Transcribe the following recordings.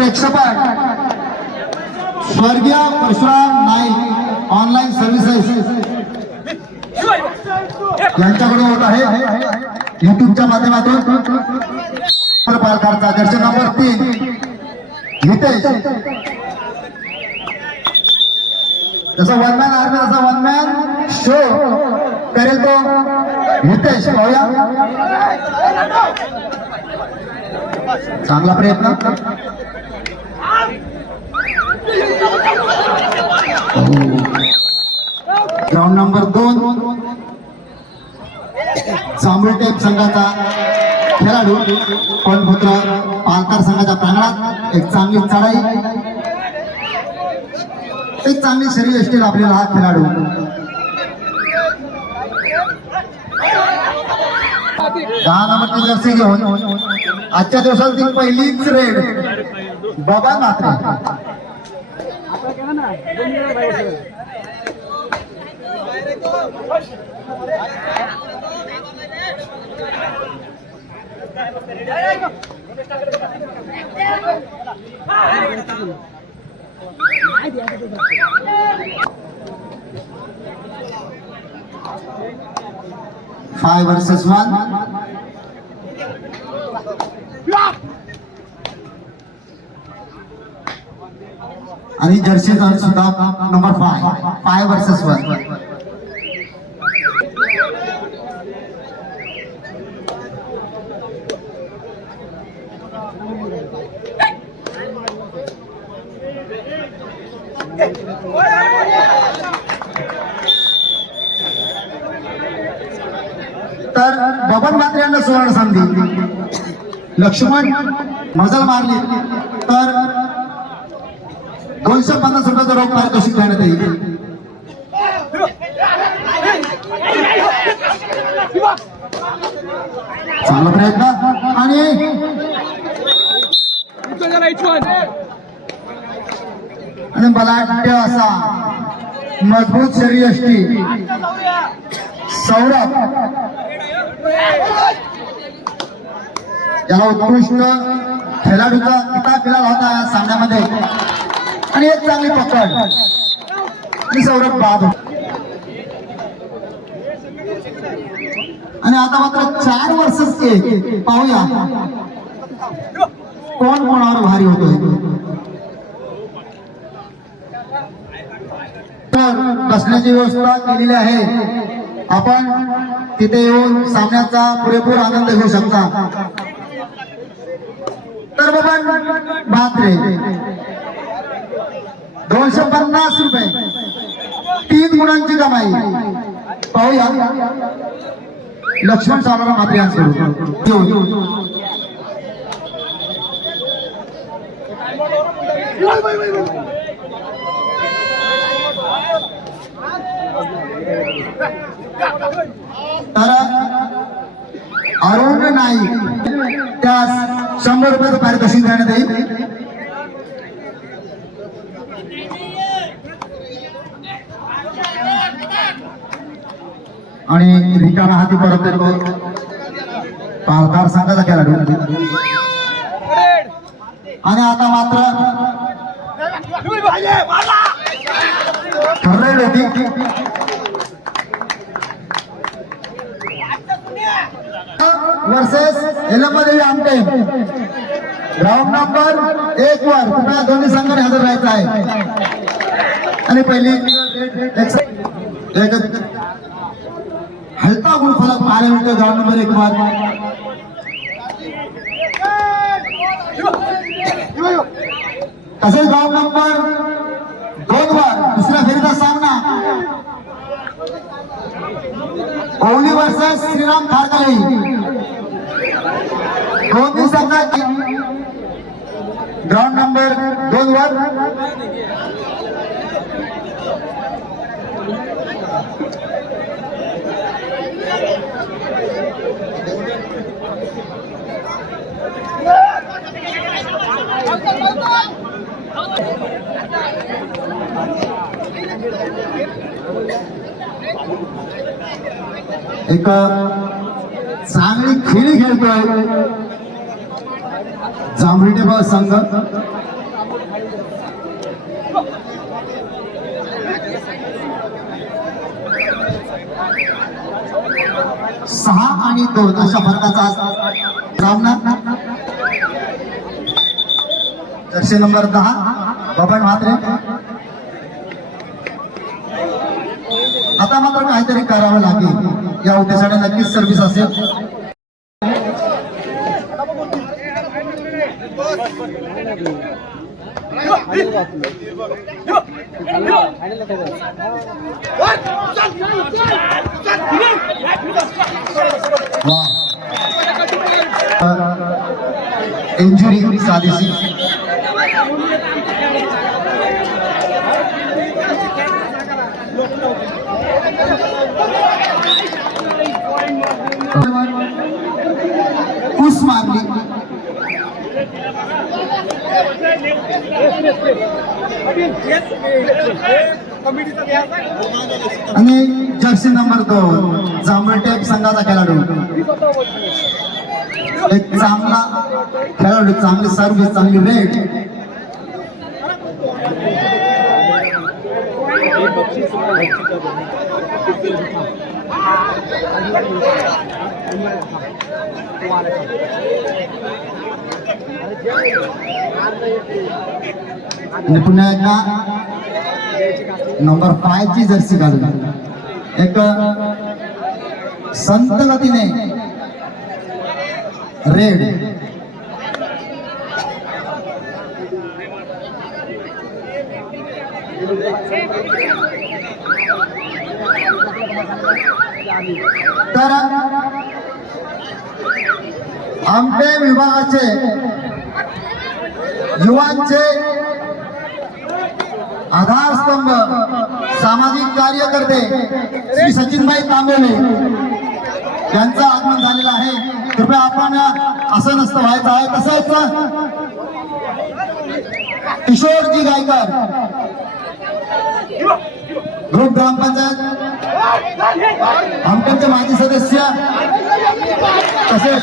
प्रेक्षपट. स्वर्गीय Parshuram Naik online services यांच्याकडून होत आहे युट्यूबच्या माध्यमातून. पालकारचा दर्शन नंबर तीन. हितेश. जसं वन मॅन आर्मी असा वन मॅन शो करेल तो हितेश. पाहूया. चांगला प्रयत्न. ग्राउंड नंबर दोन जांभूळ टेप संघाचा खेळाडू कोणपुत्र पालकार संघाच्या प्रांगणात एक चांगली चढाई. एक चांगली शरीर असतील आपल्याला हा खेळाडू. दहा नंबरची जर्सी घेऊन आजच्या दिवसातील पहिलीच रेड बाबा मात्र फाय वर्सेस वन आणि जर्सी सुद्धा number five five versus one तर बबन मात्रे यांना सुवर्ण संधी. लक्ष्मण मजल मारली. तर दोनशे पन्नास रुपयाचा रोख पारितोषिक देण्यात येईल चांगला प्रयत्न. आणि आणि बलाढ्य असा मजबूत शरीर असती सौरभ. याला उत्कृष्ट खेळाडूचा किताब मिळाला होता सामन्यामध्ये. आणि एक चांगली पकड. मी सौरभ बाद. आणि आता मात्र चार वर्षच पाहूया. कोण कोणावर भारी होतोय. तर बसण्याची व्यवस्था केलेली आहे. आपण तिथे येऊन सामन्याचा पुरेपूर आनंद घेऊ शकता. तर बाबा भात्रे दोनशे पन्नास रुपये. तीन गुणांची कमाई. पाहूया. लक्ष्मण सावरा मात्रे यांच्याकडून तर अरुण नाईक त्यास शंभर रुपयाचं पारितोषिक देण्यात येईल. आणि रिकामा हाती परत येतो. पालकार संघाचा खेळाडू. आणि आता मात्र ठरलेली होती versus Elamdevi Amte. Ground number एक वर. तुम्हाला दोन्ही संघाने हजर राहायचं आहे. आणि पहिली एक- एक- गुण फलक पाहायला मिळतो ग्राउंड नंबर एक वर तसेच ग्राउंड नंबर दोन वर दुसऱ्या फेरीचा सामना. कोहली वर्सेस श्रीराम खारकली दोन दिवसांचा ग्राउंड नंबर दोन वर एक चांगली खेळ खेळतोय जांभळीटेबा संघ. सहा आणि दोन अशा फरकाचा सामना जर्सी नंबर दहा. बबन म्हात्रे. आता मात्र काहीतरी करावं लागेल. या उद्देशाने नक्कीच सर्व्हिस असेल. इंजुरी साधीशी ऊस मारली आणि जर्सी नंबर दोन जांभळटेप संघाचा खेळाडू. एक चांगला खेळाडू चांगली सर्व्हिस चांगली रेट आणि पुन्हा एकदा नंबर फाय ची जर्सी घालून. एक संत गतीने रेड. तर आमटे विभागाचे युवांचे आधारस्तंभ सामाजिक कार्यकर्ते श्री सचिनभाई तांबोले यांचं आगमन झालेलं आहे. कृपया आपण असं नसतं व्हायचं आहे तसंच किशोरजी गायकर ग्रुप ग्रामपंचायत आमकडचे माजी सदस्य तसेच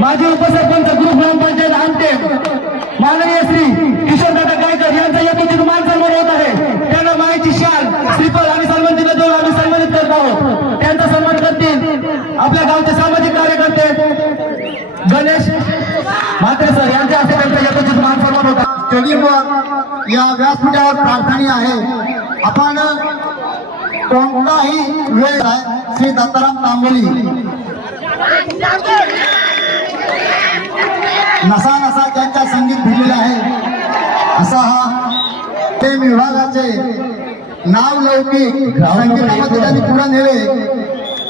माजी उपसरपंच ग्रुप ग्रामपंचायत आमटे माननीय श्री किशोरदादा गायकर यांचा यथोचित मान सन्मान होत आहे त्यांना माहिती शाल श्रीफळ आणि सन्मान दिला देऊन आम्ही सन्मानित करत आहोत त्यांचा सन्मान करतील आपल्या गावचे सामाजिक कार्यकर्ते गणेश म्हात्रे सर यांच्या हस्ते त्यांचा यथोचित मान सन्मान होत आहे स्टेडियमवर या व्यासपीठावर प्रार्थनी आहे. आपण कोणताही वेळ आहे श्री दत्ताराम तांबोली. नसा नसा त्यांच्या संगीत भिडलेला आहे असा हा ते विभागाचे नाव लौकिक संगीतामध्ये त्यांनी पुढे नेले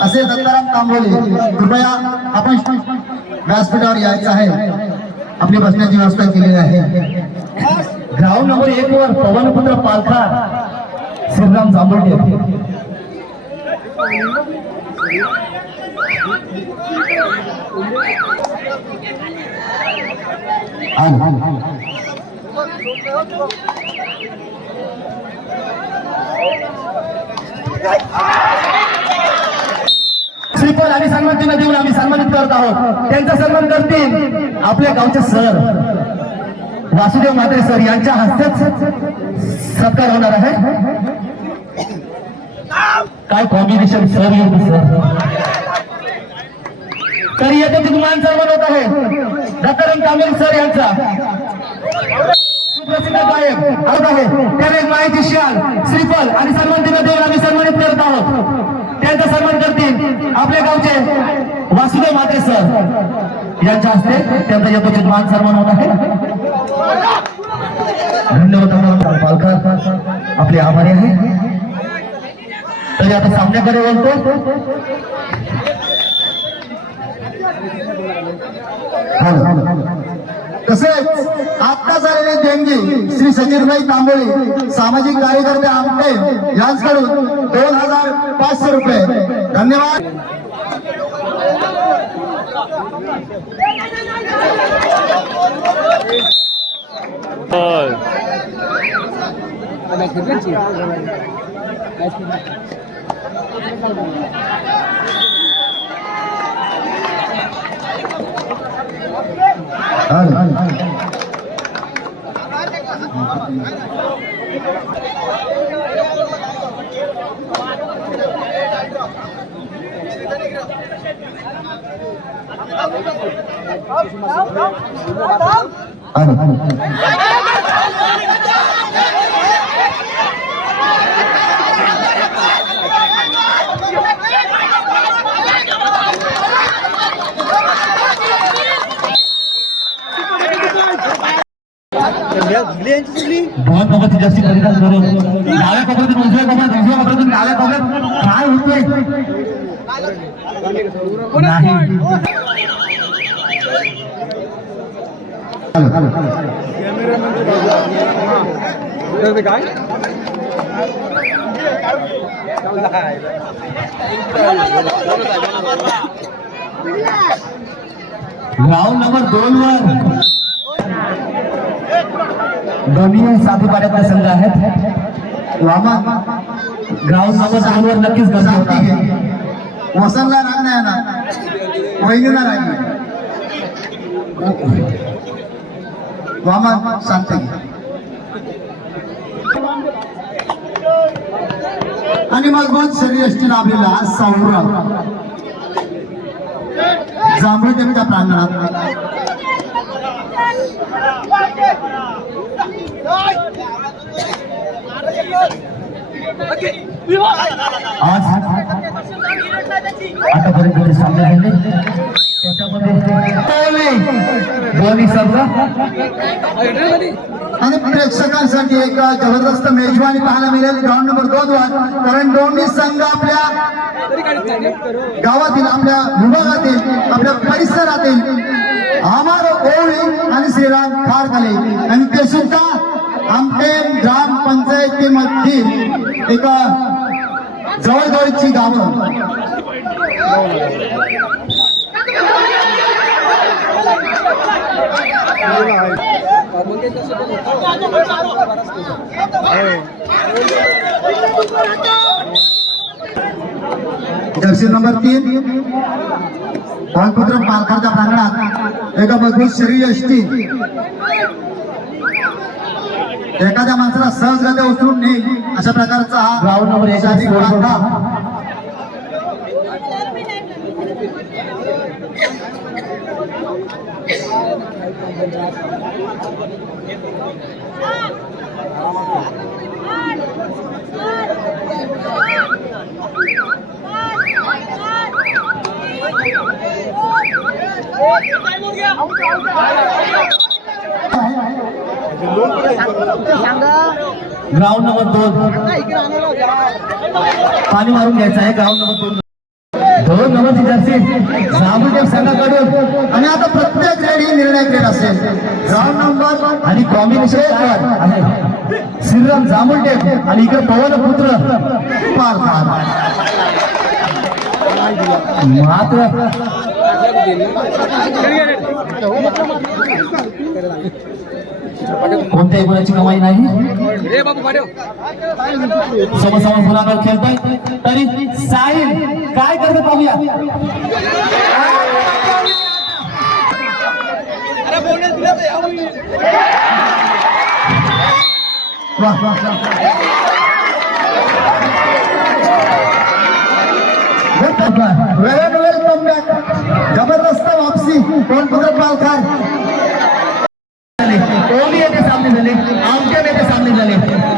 असे दत्ताराम तांबोली. कृपया आपण व्यासपीठावर यायचं आहे. आपली बसण्याची व्यवस्था केलेली आहे. जाऊन नंबर एक वर पवनपुत्र पालखार श्रीराम जांभोटे श्रीफळ आणि सन्मान चिन्ह देऊन आम्ही सन्मानित करत आहोत. त्यांचा सन्मान करतील आपल्या गावचे सर. वासुदेव मात्रे सर यांच्या हस्तेच सत्कार होणार आहे. काय कॉम्बिनेशन सर तर सर येथे मान सन्मान होत आहे दत्ताराम कांबळे सर यांचा. सुप्रसिद्ध गायक आहोत आहे. त्याने माहिती शाल श्रीफल आणि सन्मान तिला देऊन आम्ही सन्मानित करत आहोत. त्यांचा सन्मान करतील आपल्या गावचे वासुदेव माते सर यांच्या हस्ते त्यांचा यथोचित मान सन्मान होत आहे. धन्यवाद पालकर आपले आभारी आहे. तरी आता सामन्याकडे बोलतो हो. तसेच आता झालेले देणगी श्री नाईक तांबोळी सामाजिक कार्यकर्ते आमटे यांच्याकडून दोन हजार पाचशे रुपये. धन्यवाद. Thank you. Rồi. Cái này thì biết chỉ. Cái Ăn, ăn, ăn. Ăn, ăn, ăn. जास्ती परिधान करून डाव्या कपड्यातून उजव्या कपड्यात उजव्या कपड्यातून डाव्या कपड्यात काय होतोय? नाही. ग्राउंड नंबर दोन वर. दोन्ही साथी पाड्यातले संघ आहेत. वामा ग्राउंड नंबर दोन नक्कीच गर्दी शांती होता घे वसंतला राग नाही ना वहिनीला राग नाही. वामा शांत घे आणि मजबूत शरीर यष्टी लाभलेला सौरभ. जांभळे देवीच्या प्रांगणात. आज आतापर्यंत सामने झाले त्याच्यामध्ये दोन्ही आणि प्रेक्षकांसाठी एक जबरदस्त मेजवानी पाहायला मिळेल. ग्राउंड नंबर दोन वर. कारण दोन्ही संघ आपल्या गावातील आपल्या विभागातील आपल्या परिसरातील आमार ओळी आणि श्रीराम झाले. आणि ते सुद्धा आमचे ग्रामपंचायतीमधील एका जवळजवळची गावं. तपशील नंबर तीन. पालपुत्र पालघरच्या प्रांगणात एका मजबूत शरीर असतील एखाद्या माणसाला सहजगत्या उचलून नेईल अशा प्रकारचा हा ग्राउंड नंबर ग्राउंड नंबर दोन पाणी मारून घ्यायचं आहे ग्राउंड नंबर दोन दोन नंबरची जर्सी जांभूळदेव संघाकडून. आणि आता प्रत्येक ग्रेड ही निर्णय ग्रेड असेल. ग्राउंड नंबर आणि कॉम्बिनेशन श्रीराम जांभूळदेव आणि इकडे पवन पुत्र. पालघर मात्र कोणत्याही गुणाची कमाई नाही. समोर गुणाकार खेळतोय. तरी साहिल काय करतो पाहूया. वाह वाह कमबॅक जबरदस्त वापसी कोण पुत्र पालघर कोहली येथे सामने झाले आमच्या येथे सामने झाले